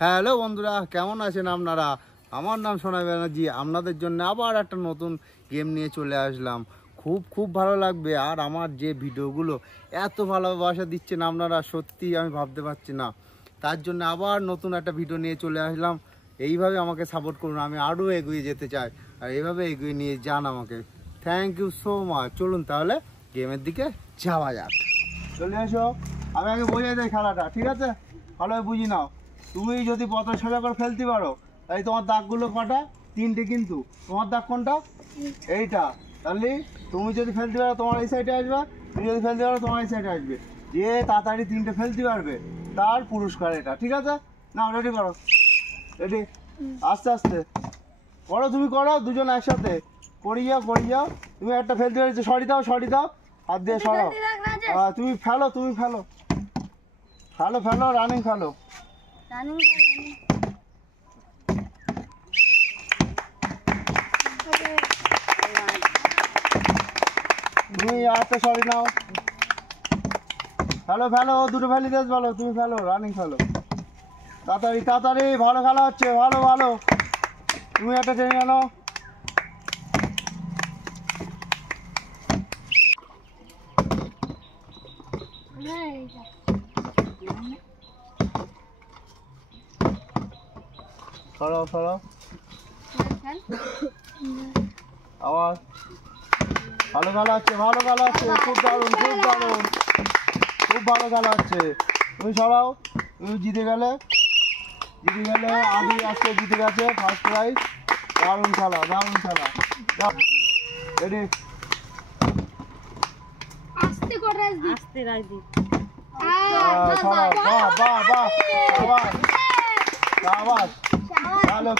Hello বন্ধুরা, কেমন আছেন আপনারা? আমার নাম সোনাই ব্যানার্জি। আপনাদের জন্য আবার একটা নতুন গেম নিয়ে চলে আসলাম। খুব ভালো লাগবে। আর আমার যে ভিডিওগুলো এত ভালোবাসা দিচ্ছেন আপনারা, সত্যি আমি ভাবতে পারছি না। তার জন্য আবার নতুন একটা ভিডিও নিয়ে চলে আসলাম। এইভাবে আমাকে সাপোর্ট করুন, আমি আরও এগিয়ে যেতে চাই। আর এইভাবে এগিয়ে নিয়ে যান আমাকে। Thank you so much. চলুন তাহলে গেমের দিকে যাওয়া যাক। চলে এসো, আমি আগে বোঝাই দেয় খেলাটা, ঠিক আছে? ভালোভাবে বুঝি নাও। তুমি যদি বোতল সোজা করে ফেলতে পারো, তাই তোমার দাগগুলো কটা? তিনটে। কিন্তু তোমার দাগ কোনটা? এইটা। তাহলে তুমি যদি ফেলতে পারো তোমার এই সাইডে আসবে, তুমি যদি ফেলতে পারো তোমার এই সাইডে আসবে। যে তাড়াতাড়ি তিনটে ফেলতে পারবে তার পুরস্কার এটা, ঠিক আছে? না, রেডি করো। রেডি? আস্তে আস্তে করো, তুমি করো, দুজন একসাথে করি যাও। তুমি একটা ফেলতে পারছো, সরি দাও হাত দিয়ে সরাও। তুমি ফেলো রানিং ফেলো। তুমি আস্তে সরি নাও। ফেলো দুটো ফেলি দেশ বলো। তুমি ফেলো, রানিং ফেলো, তাড়াতাড়ি। ভালো খেলা হচ্ছে, ভালো। তুমি একটা টেনে আনো। সরাও। আবার ভালো খেলা হচ্ছে। খুব দারুণ। খুব ভালো খেলা হচ্ছে। তুমি সরাও। তুমি জিতে গেলে আগে আজকে জিতে গেছে, ফার্স্ট প্রাইজ। দারুণ খেলা। রেডি?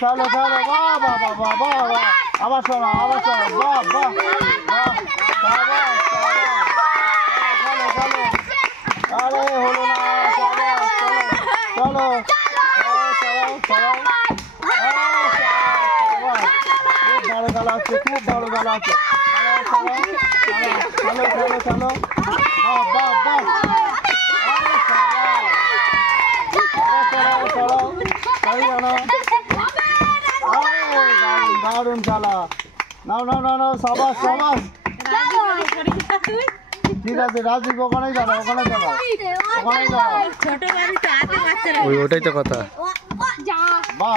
চলো। আবার শোনো। আরে হলো না। চলো। খুব ভালো খেলা হচ্ছে। চলো। দারুণ খেলা। নাও, সাবাস। ঠিক আছে, রাজীব ওখানেই দাঁড়াও। ওটাই তো কথা। বাহ।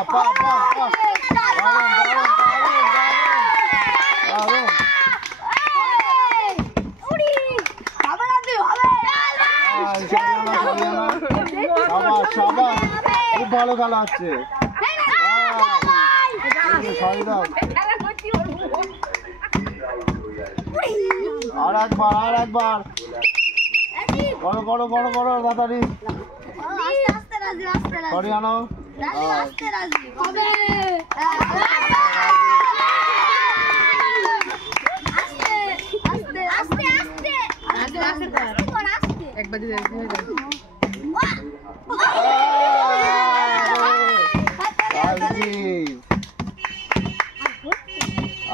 খুব ভালো খেলা হচ্ছে। আর একবার করো তাড়াতাড়ি। সরি আনো।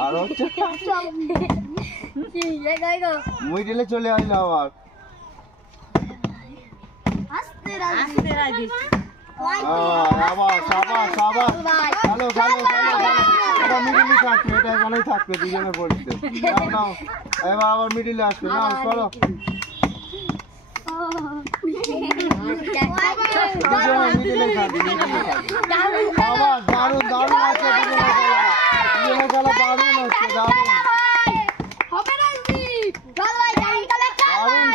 আর হচ্ছে মিডিলে চলে আসলো আবার। মিডিলে থাকবে, এটা এখানেই থাকবে দুজনের পরিচয়। নাও, এবার আবার মিডিলে আসবে। নাও, চলো। মিডিলে থাকবে। দারুণ আছে। দুজনের খেলা দারুণ হচ্ছে। দারুণ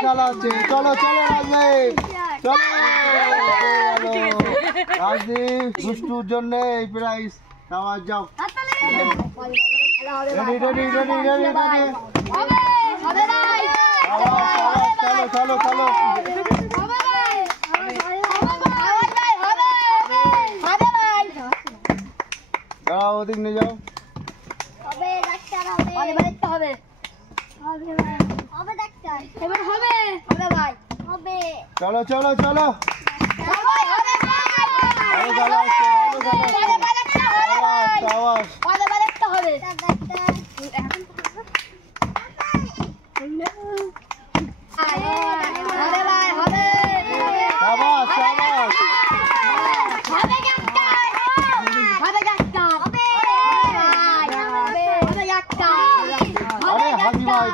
খেলা হচ্ছে। চলো রাজদীপ দুষ্টুর জন্য এই প্রাইজ নামাজ। যাও। রেডি। চলো। দাঁড়াও, ওদিক নিয়ে যাও। চলো।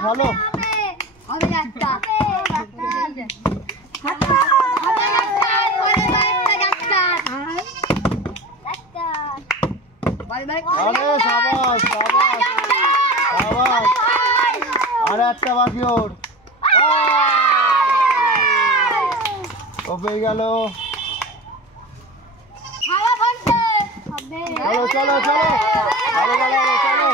খেলো। আরে সাবাস সাবাস সাবাস, আর একটা বাকি ওর। ও পেয়ে গেল। চলো চলো চলো, ভালো ভালো চলো।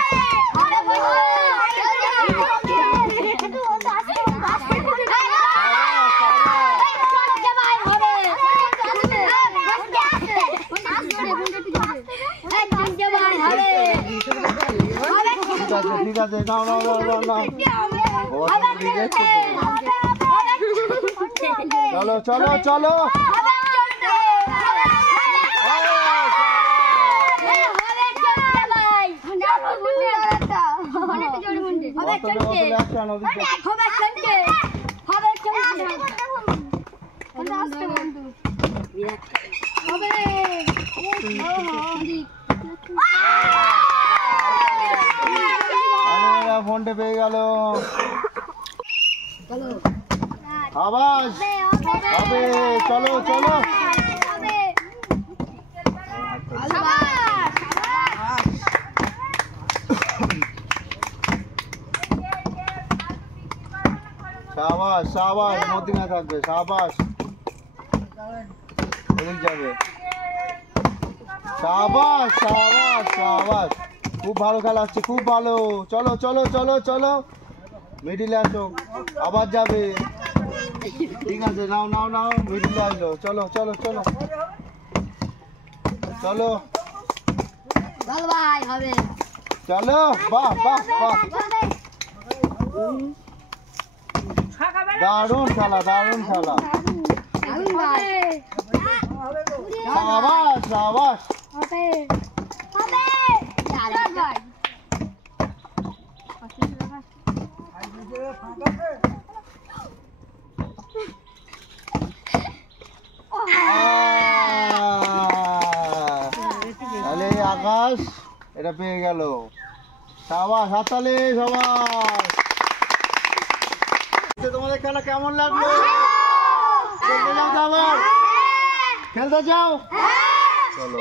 ঠিক আছে, নাও নাও নাও নাও নাও। চলো চলো চলো, ফোনটা পেয়ে গেল। আবাস হবে, চলো চলো। সাবাস সাবাস, মদিনা থাকবে। সাবাস, যাবে। সাবাস সাবাস সাবাস, খুব ভালো খেলা হচ্ছে, খুব ভালো। চলো চলো চলো চলো, মিডিলে আসো, আবার যাবে। ঠিক আছে, নাও নাও নাও, মিডিলে আসো। চলো চলো চলো চলো চলো। বাহ বাহ বাহ, দারুণ খেলা, দারুণ খেলা। সাবাস সাবাস। তাহলে আকাশ এটা পেয়ে গেল। সাবাস, হাততালি সবাই। তোমাদের খেলা কেমন লাগলো? খেলতে যাও, খেলতে যাও। চলো।